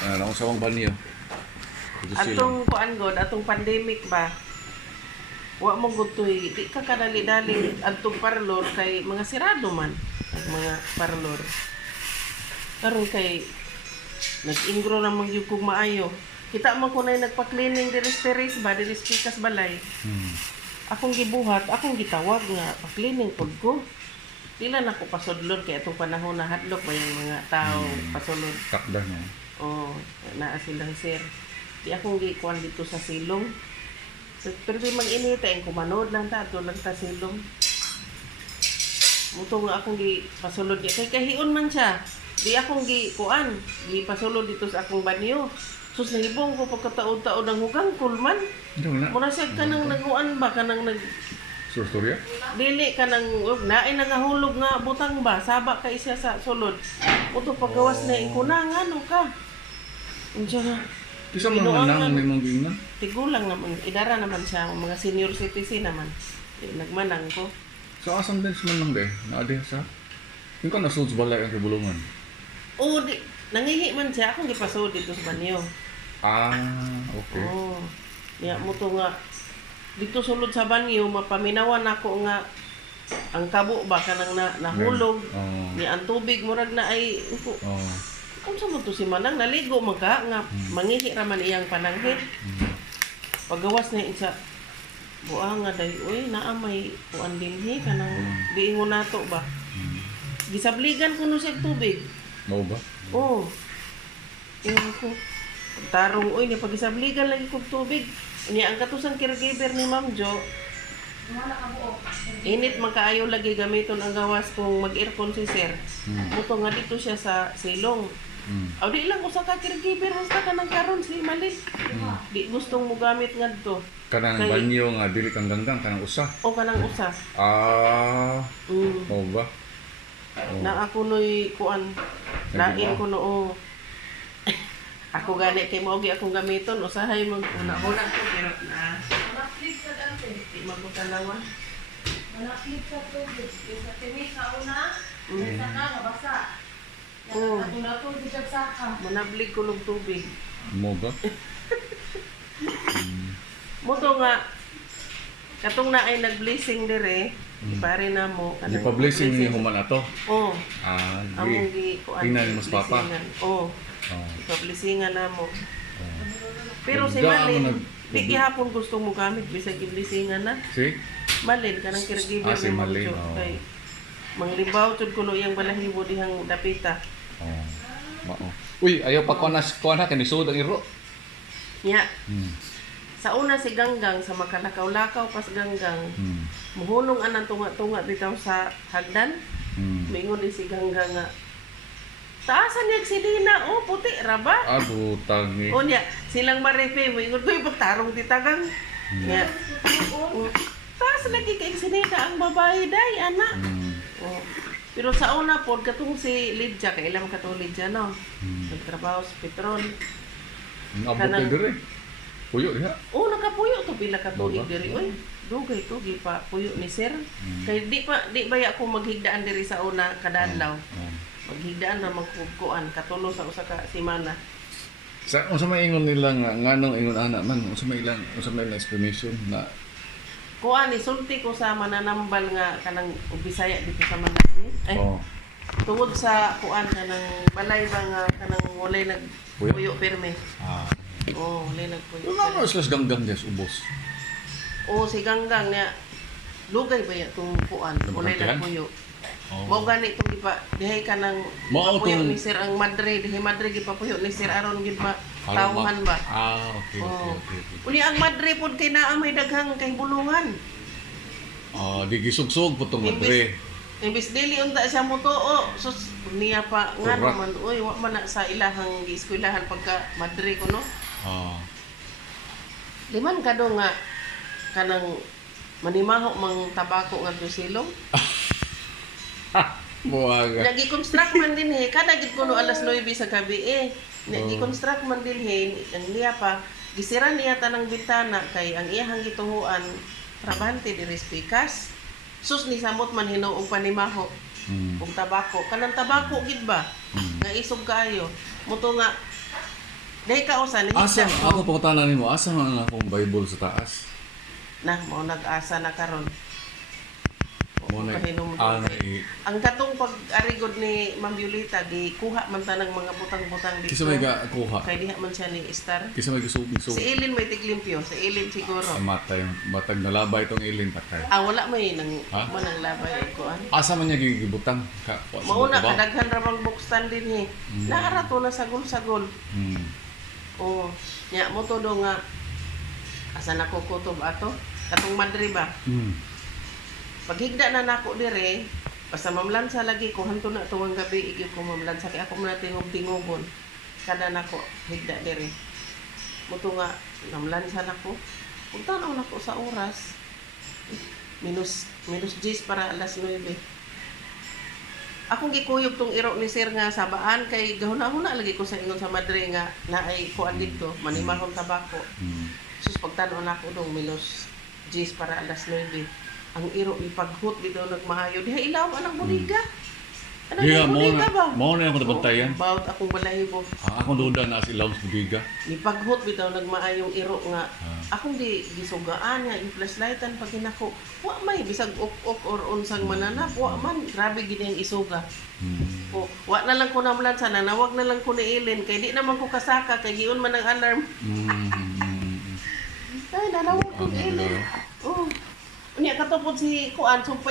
Ano sa wang banyo. Ito sila. Atong kuan god, atong pandemic ba? Wa mo gud toy, di ka kadali-dali adtong parlor kay mga sirado man ang mga parlor. Karon kay nag-ingro na magyud kog maayo. Kita man ko na nagpa-cleaning diri sa terrace ba, diri sa pikas balay. Akong gibuhat, akong gitawag nga pa-cleaning pod ko. Dila na ko pasudlon kay atong panahon na hadlok ba yung mga tao pasulod. Takda na. Oh, naa silang sir. Di akong gikuan dito sa silong. Pero di mag-inita yung kumanod lang ta, ito lang ta silong. Muto nga akong pasulod niya. Kay kahiun man siya. Di akong gikuan, pasulod dito sa akong banyo. Sus nahibong ko pagkataod-taod ang hugang kulman. Muna siya ka nang naguan ba, ka nang nag... Surya? Dili ka nang, naay nangahulog nga butang ba, saba ka isa sa sulod. Muto paggawas na ikunangan, o ka. Unsa nga. Isa mo manang may mong gingnan? Tigulang naman, idara naman siya, mga senior citizen naman. Nagmanang ko. So asan din sa manang de? Naadi sa? Yung ka nasulod sa balay ang kibulungan? Oo, nangihi man siya, akong gipasod dito sa banyo. Okay. Oo. Ya, muto nga, dito sulod sa banyo, mapaminawan ako nga, ang kabo ba, kanang nahulog. Niya ang tubig, murag na ay, kung sa mo to si Manang, naligo magka, nga mangihi raman iyang pananghit. Paggawas na isa, buang nga day, uy, naamay kuan dinhi, kanang diingon nato ba? Gisabligan ko no siya tubig. Mao ba? Oo. Iyon ko. Tarong, uy, pagisabligan lagi kong tubig. Niya, ang katusang caregiver ni Ma'am Jo, init magkaayo lagi gamiton ang gawas kung mag-aircon si Sir. Muto nga dito siya sa silong. Aw di lang usa ka caregiver basta ka nang karon si Malik. Di gustong mo gamit ngadto. Kanang banyo nga dili kang ganggang kanang usa. O kanang usa. Mao ba? Na ako noy kuan. Lain ko noo. Ako gani kay mao gi akong gamiton usahay mo una-una ko pero na. Flip ka dante. Di magutanawa. Flip ka to. Sa timi sa una. Sa ka basa. Manablig ko ng tubig. Mo ba? Muto nga, katong na ay nag-blessing dire, ipare na mo. Di pa blessing ni human ato? Oo. Among tingnan mo sa papa? Oo. Ipa-blessingan na mo. Pero si Malin, di gihapon gusto mo gamit, bisag i-blessingan na. Si? Malin, kanang caregiver si Malin. Kay manglibaw tud kuno iyang balahibo dihang dapita. Uy, ayaw pa kuha na kanisod ang iro. Nya. Sa una si Ganggang, sa makalakaw-lakaw pas Ganggang, muhunong anang tunga-tunga bitaw sa hagdan. Mingon din si Ganggang nga, taasan niya si Dina, puti, raba. Butang ni. O niya, silang marife, mingon ko yung pagtarong titagang. Nya, taas lagi kay si Dina ang babae day, anak. Pero sa una po, katong si Lydia, kailang katong Lydia, no? Nagtrabaho sa Petron. Abot na dire. Puyo diha? Oo, nakapuyo to pila ka tuig diri. Uy, dugay to gipa puyo ni Sir. Kay di ba ako maghigdaan diri sa una kada adlaw. Maghigdaan na magkukuan katulo sa usa ka semana. Sa unsa may ingon nila nga nganong ingon ana man, unsa may ilang explanation na kuan ni sulti ko sa mananambal nga kanang Bisaya dito sa Manila. Ay. Tungod sa kuan kanang balay ba nga kanang walay nagpuyo perme. Walay nagpuyo. Ano sila ganggang des ubos? Si Ganggang niya lugay ba ya tong kuan walay nagpuyo. Mao gani tong gipa dihay kanang puyo ni Sir ang madre, dihay madre gipapuyo ni Sir aron gid ba tawhan ba? Okay. Uli ang madre pod kay naa may daghang kay bulungan. Di gisugsog po itong madre. Imbis dili unta siya mutuo, sus niya pa nga naman, uy, wa man na sa ilahang gi-eskwelahan pagka madre ko, no? Liman ka do nga, kanang manimaho mang tabako nga silong. Buwaga. Nagi-construct man din kada gid kuno alas 9 sa gabi Nagi-construct man din ang niya pa, gisira niya tanang bintana kay ang iyahang gituhuan trabante diri pikas. Sus ni samot man hinuong panimaho. Kung tabako, kanang tabako gid ba? Nga isog kaayo. Muto nga Dahil ka usan, Asa higda ako ko. pangutanan nimo, asa man ang akong Bible sa taas? Na, mo nag-asa na karon. Mo na Kahinom ang katong pag-arigod ni Ma'am Violeta, di kuha man ta ng mga butang-butang dito. kisa may ga kuha. Kay diha man siya ni Star. Kisa may gusubig Si Eileen may tiglimpyo. Si Eileen siguro. matay, matag nalabay tong ilin patay. Wala may nang Ha? manang labay o kuan. Asa man niya gigibutang ka? Mauna kadaghan ra bang bookstand din Naara to na sagol-sagol. Hmm. Oh, nya mo to do nga asa na ko kutob ato? Katong Madre ba? Hmm. Paghigda na nako dire, basta mamlansa lagi ko hanto na tuwang gabi igi ko mamlansa kay ako man tingog-tingogon. Kada nako higda dire. Muto nga namlansa nako. Kung tanaw nako sa oras, minus 10 para alas 9. Akong gikuyog tong iro ni sir nga sabaan kay gahuna-huna lagi ko sa ingon sa Madre nga naay kuan dito, manimahon tabako. Hmm. Sus pagtan-on nako dong minus 10 para alas 9. Ang iro ipaghut dito nagmahayo. Diha ilaw anang buliga. Anang Diha buliga ba? mo na ako nabantayan. Bawat akong balahibo. Ang akong duda na si Laws Bugiga. Ipaghut bitaw nagmaayong iro nga. Ah. Akong di gisugaan nga i-flashlightan pag hinako. Wa may bisag ok or unsang mananap. Wa man grabe gid ang isuga. Hmm. O wa na lang ko namlan sana nawag na lang ko ni Ellen kay di naman ko kasaka kay giun man ang alarm. Hmm. Ay nanawag ko ni Ellen. Oh. Unya katupod si kuan sumpay